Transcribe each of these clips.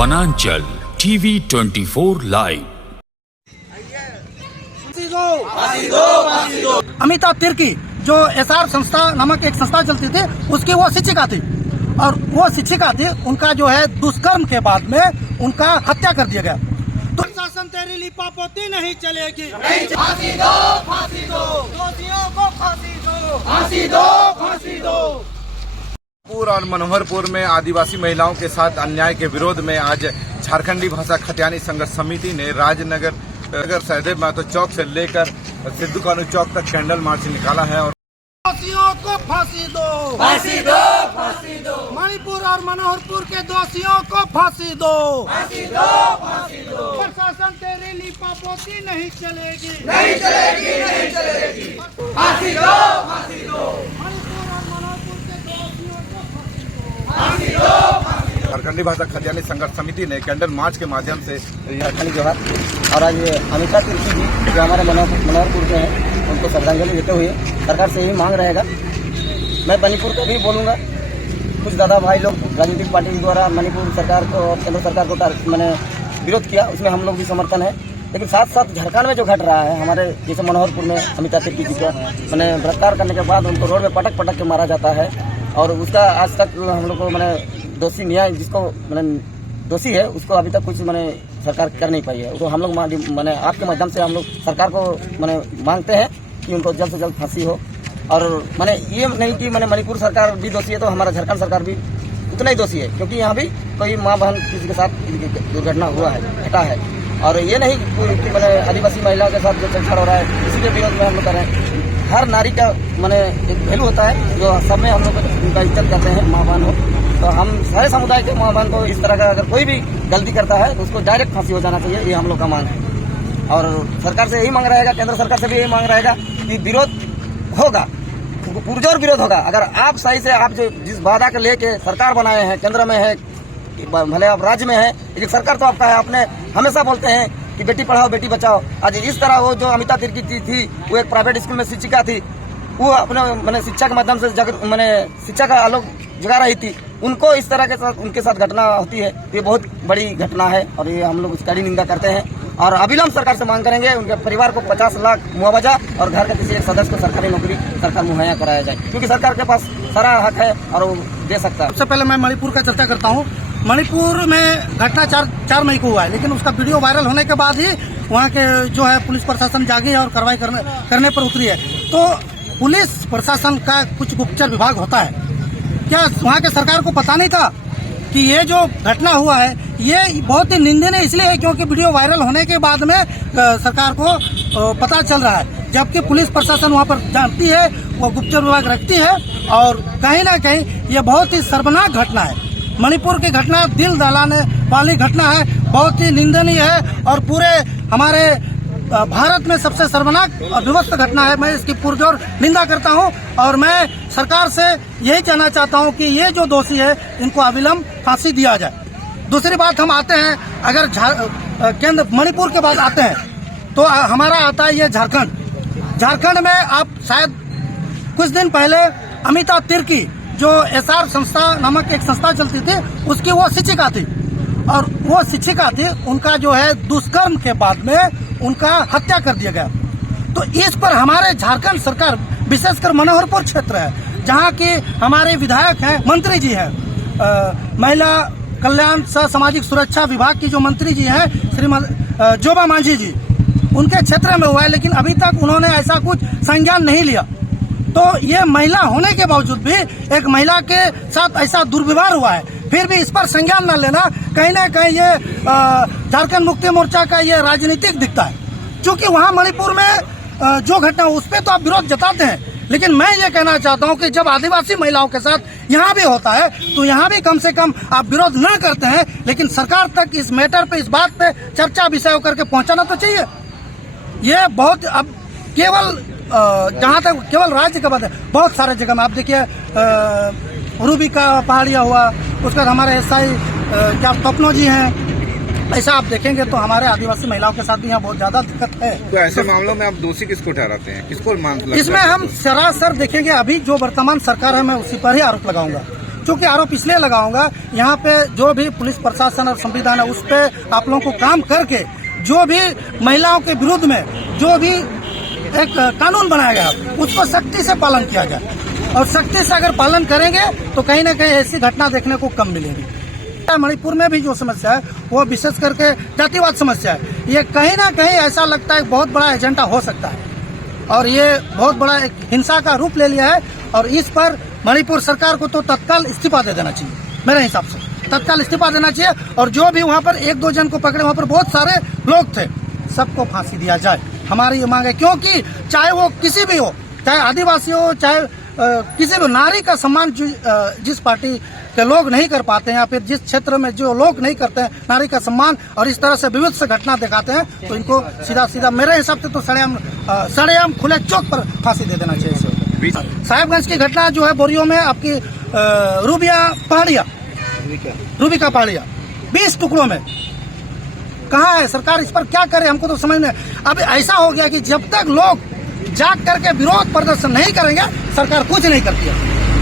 वनांचल TV 24 live. Amita Tirkey जो SR संस्था नामक एक संस्था चलती थी, उसकी वो शिक्षिका थी और वो शिक्षिका थी, उनका जो है दुष्कर्म के बाद में उनका हत्या कर दिया गया। तो शासन तेरी लिपापोती नहीं चलेगी, फांसी दो, फांसी दो, दोषियों को फांसी दो, फांसी दो, फांसी दो। और मनोहरपुर में आदिवासी महिलाओं के साथ अन्याय के विरोध में आज झारखंडी भाषा खटियानी संघर्ष समिति ने राजनगर सहदेव महतो चौक से लेकर सिद्धू कानू चौक तक कैंडल मार्च निकाला है। और दोषियों को फांसी दो, फांसी दो, फांसी दो। मणिपुर और मनोहरपुर के दोषियों को फांसी दो, फांसी दो, फांसी दो। प्रशासन तेरी लिपापोती नहीं चलेगी, नहीं चलेगी, नहीं चलेगी। फांसी दो, फांसी दो। मणिपुर और मनोहरपुर के दोषियों को फांसी दो, फांसी दो, फांसी दो। झारखंडी भाषा खटियानी संघर्ष समिति ने कैंडल मार्च के माध्यम से झारखंडी जोहार। और आज अमिता तिर्की जी जो हमारे मनोहरपुर के हैं, उनको श्रद्धांजलि देते हुए सरकार से यही मांग रहेगा। मैं मणिपुर को भी बोलूँगा, कुछ दादा भाई लोग राजनीतिक पार्टी द्वारा मणिपुर सरकार को और केंद्र सरकार को मैंने विरोध किया, उसमें हम लोग भी समर्थन है। लेकिन साथ साथ झारखंड में जो घट रहा है, हमारे जैसे मनोहरपुर में अमिता तिर्की जी का मैंने बलात्कार करने के बाद उनको रोड में पटक पटक के मारा जाता है और उसका आज तक हम लोग को मैंने दोषी न्याय जिसको मैंने दोषी है उसको अभी तक कुछ मैंने सरकार कर नहीं पाई है। तो हम लोग मैंने आपके माध्यम से हम लोग सरकार को मैंने मांगते हैं कि उनको जल्द से जल्द फांसी हो। और मैंने ये नहीं कि मैंने मणिपुर सरकार भी दोषी है तो हमारा झारखंड सरकार भी उतना ही दोषी है, क्योंकि यहाँ भी कोई माँ बहन किसी के साथ दुर्घटना हुआ है, घटा है। और ये नहीं कि मैंने आदिवासी महिलाओं के साथ जो छेड़छाड़ हो रहा है इसी के विरोध में हम लोग कर रहे हैं। हर नारी का मैंने एक वैल्यू होता है जो सब में हम लोग उनका इज्जत करते हैं, माँ बहन हो। तो हम सारे समुदाय के माँ बहन को इस तरह का अगर कोई भी गलती करता है तो उसको डायरेक्ट फांसी हो जाना चाहिए, ये हम लोग का मांग है। और सरकार से यही मांग रहेगा, केंद्र सरकार से भी यही मांग रहेगा कि विरोध होगा, पुरजोर विरोध होगा। अगर आप सही से आप जो जिस वादा के लेके सरकार बनाए हैं, केंद्र में है भले आप राज्य में है, लेकिन सरकार तो आपका है। आपने हमेशा बोलते हैं कि बेटी पढ़ाओ बेटी बचाओ। आज इस तरह वो जो अमिता तिर्की थी वो एक प्राइवेट स्कूल में शिक्षिका थी, वो अपने मैंने शिक्षा के माध्यम से मैंने शिक्षा का आलोक जगा रही थी, उनको इस तरह के साथ उनके साथ घटना होती है, ये बहुत बड़ी घटना है और ये हम लोग उसकी कड़ी निंदा करते हैं। और अविलंब सरकार से मांग करेंगे उनके परिवार को 50 लाख मुआवजा और घर के किसी एक सदस्य को सरकारी नौकरी सरकार मुहैया कराया जाए, क्योंकि सरकार के पास सारा हक है और वो दे सकता है। सबसे पहले मैं मणिपुर का चर्चा करता हूँ। मणिपुर में घटना 4 मई को हुआ है, लेकिन उसका वीडियो वायरल होने के बाद ही वहाँ के जो है पुलिस प्रशासन जागी और कार्रवाई करने पर उतरी है। तो पुलिस प्रशासन का कुछ गुप्तचर विभाग होता है, क्या वहाँ के सरकार को पता नहीं था कि ये जो घटना हुआ है ये बहुत ही निंदनीय इसलिए है क्योंकि वीडियो वायरल होने के बाद में सरकार को पता चल रहा है, जबकि पुलिस प्रशासन वहाँ पर जानती है, वो गुप्तचर विभाग रखती है। और कहीं ना कहीं ये बहुत ही शर्मनाक घटना है। मणिपुर की घटना दिल दहलाने वाली घटना है, बहुत ही निंदनीय है और पूरे हमारे भारत में सबसे शर्मनाक और विवस्त घटना है। मैं इसकी पुरजोर निंदा करता हूं और मैं सरकार से यही कहना चाहता हूं कि ये जो दोषी है इनको अविलंब फांसी दिया जाए। दूसरी बात हम आते हैं, अगर केंद्र मणिपुर के बाद आते हैं तो हमारा आता है ये झारखंड। झारखंड में आप शायद कुछ दिन पहले अमिता तिर्की जो एसआर संस्था नामक एक संस्था चलती थी, उसकी वो शिक्षिका थी और वो शिक्षिका थी, उनका जो है दुष्कर्म के बाद में उनका हत्या कर दिया गया। तो इस पर हमारे झारखंड सरकार, विशेषकर मनोहरपुर क्षेत्र है जहाँ की हमारे विधायक हैं, मंत्री जी हैं, महिला कल्याण सह सामाजिक सुरक्षा विभाग की जो मंत्री जी हैं श्रीमती जोबा मांझी जी, उनके क्षेत्र में हुआ है, लेकिन अभी तक उन्होंने ऐसा कुछ संज्ञान नहीं लिया। तो ये महिला होने के बावजूद भी एक महिला के साथ ऐसा दुर्व्यवहार हुआ है, फिर भी इस पर संज्ञान न लेना कहीं ना कहीं ये झारखंड मुक्ति मोर्चा का ये राजनीतिक दिखता है। क्योंकि वहाँ मणिपुर में जो घटना उस पर तो आप विरोध जताते हैं, लेकिन मैं ये कहना चाहता हूँ कि जब आदिवासी महिलाओं के साथ यहाँ भी होता है तो यहाँ भी कम से कम आप विरोध न करते हैं, लेकिन सरकार तक इस मैटर पे, इस बात पे चर्चा विषय होकर के पहुँचाना तो चाहिए। ये बहुत अब केवल जहाँ तक केवल राज्य का बात है, बहुत सारे जगह में आप देखिए रूबी का पहाड़िया हुआ, उसका हमारे एसआई क्या तपनो जी हैं, ऐसा आप देखेंगे तो हमारे आदिवासी महिलाओं के साथ भी यहाँ बहुत ज्यादा दिक्कत है। तो ऐसे मामलों में आप दोषी किसको ठहराते हैं, किसको मानते हैं? इसमें हम सरासर देखेंगे, अभी जो वर्तमान सरकार है मैं उसी पर ही आरोप लगाऊंगा। चूंकि आरोप इसलिए लगाऊंगा, यहाँ पे जो भी पुलिस प्रशासन और संविधान है उस पे आप लोगों को काम करके जो भी महिलाओं के विरुद्ध में जो भी एक कानून बनाया गया उसको सख्ती से पालन किया जाए, और सख्ती से अगर पालन करेंगे तो कहीं न कहीं ऐसी घटना देखने को कम मिलेगी। मणिपुर में भी जो समस्या है वो विशेष करके जातिवाद समस्या है, ये कहीं ना कहीं ऐसा लगता है बहुत बड़ा एजेंडा हो सकता है और ये बहुत बड़ा एक हिंसा का रूप ले लिया है, और इस पर मणिपुर सरकार को तो तत्काल इस्तीफा दे देना चाहिए, मेरे हिसाब से तत्काल इस्तीफा देना चाहिए। और जो भी वहाँ पर एक दो जन को पकड़े, वहाँ पर बहुत सारे लोग थे, सबको फांसी दिया जाए, हमारी ये मांग है। क्योंकि चाहे वो किसी भी हो, चाहे आदिवासी हो, चाहे किसी भी नारी का सम्मान जिस पार्टी के लोग नहीं कर पाते हैं या फिर जिस क्षेत्र में जो लोग नहीं करते हैं नारी का सम्मान, और इस तरह से विविध से घटना दिखाते हैं, तो इनको सीधा सीधा मेरे हिसाब से तो सरेआम खुले चौक पर फांसी दे देना चाहिए। साहेबगंज की घटना जो है बोरियो में आपकी रूबी का पहाड़िया 20 टुकड़ों में कहाँ है सरकार, इस पर क्या करे हमको तो समझ में। अब ऐसा हो गया कि जब तक लोग जाग करके विरोध प्रदर्शन नहीं करेंगे सरकार कुछ नहीं करती है।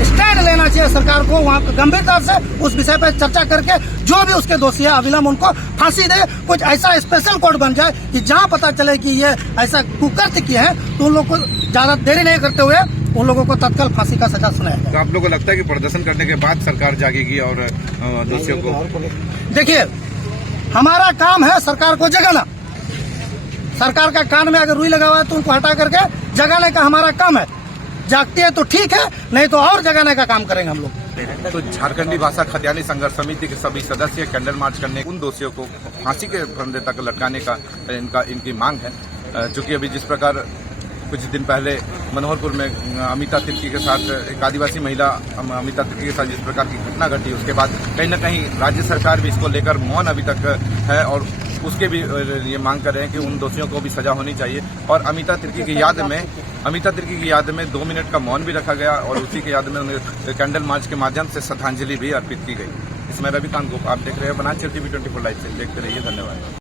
स्टैंड लेना चाहिए सरकार को, वहाँ गंभीरता से उस विषय पर चर्चा करके जो भी उसके दोषी है अविलंब उनको फांसी दे। कुछ ऐसा स्पेशल कोर्ट बन जाए कि जहाँ पता चले कि ये ऐसा कुकृत्य किए हैं तो उन लोग को ज्यादा देरी नहीं करते हुए उन लोगों को तत्काल फांसी का सजा सुनाया जाए। तो आप लोगों को लगता है कि प्रदर्शन करने के बाद सरकार जागेगी और दोषियों को? देखिए, हमारा काम है सरकार को जगाना। सरकार का कान में अगर रुई लगा हुआ है तो उनको हटा करके जगाने का हमारा काम है। जागती है तो ठीक है, नहीं तो और जगाने का काम करेंगे हम लोग। तो झारखंडी भाषा खतियानी संघर्ष समिति के सभी सदस्य कैंडल मार्च करने, उन दोषियों को फांसी के फंदे तक लटकाने का इनकी मांग है। चूंकि अभी जिस प्रकार कुछ दिन पहले मनोहरपुर में अमिता तिर्की के साथ, एक आदिवासी महिला अमिता तिर्की के साथ जिस प्रकार की घटना घटी, उसके बाद कहीं न कहीं राज्य सरकार भी इसको लेकर मौन अभी तक है और उसके भी ये मांग कर रहे हैं कि उन दोषियों को भी सजा होनी चाहिए। और अमिता तिर्की की याद में 2 मिनट का मौन भी रखा गया और उसी की याद में उन्हें कैंडल मार्च के माध्यम से श्रद्धांजलि भी अर्पित की गई। इसमें रविकांत गोप, आप देख रहे हैं बनारस टीवी 24 लाइव से, देखते रहिए, धन्यवाद।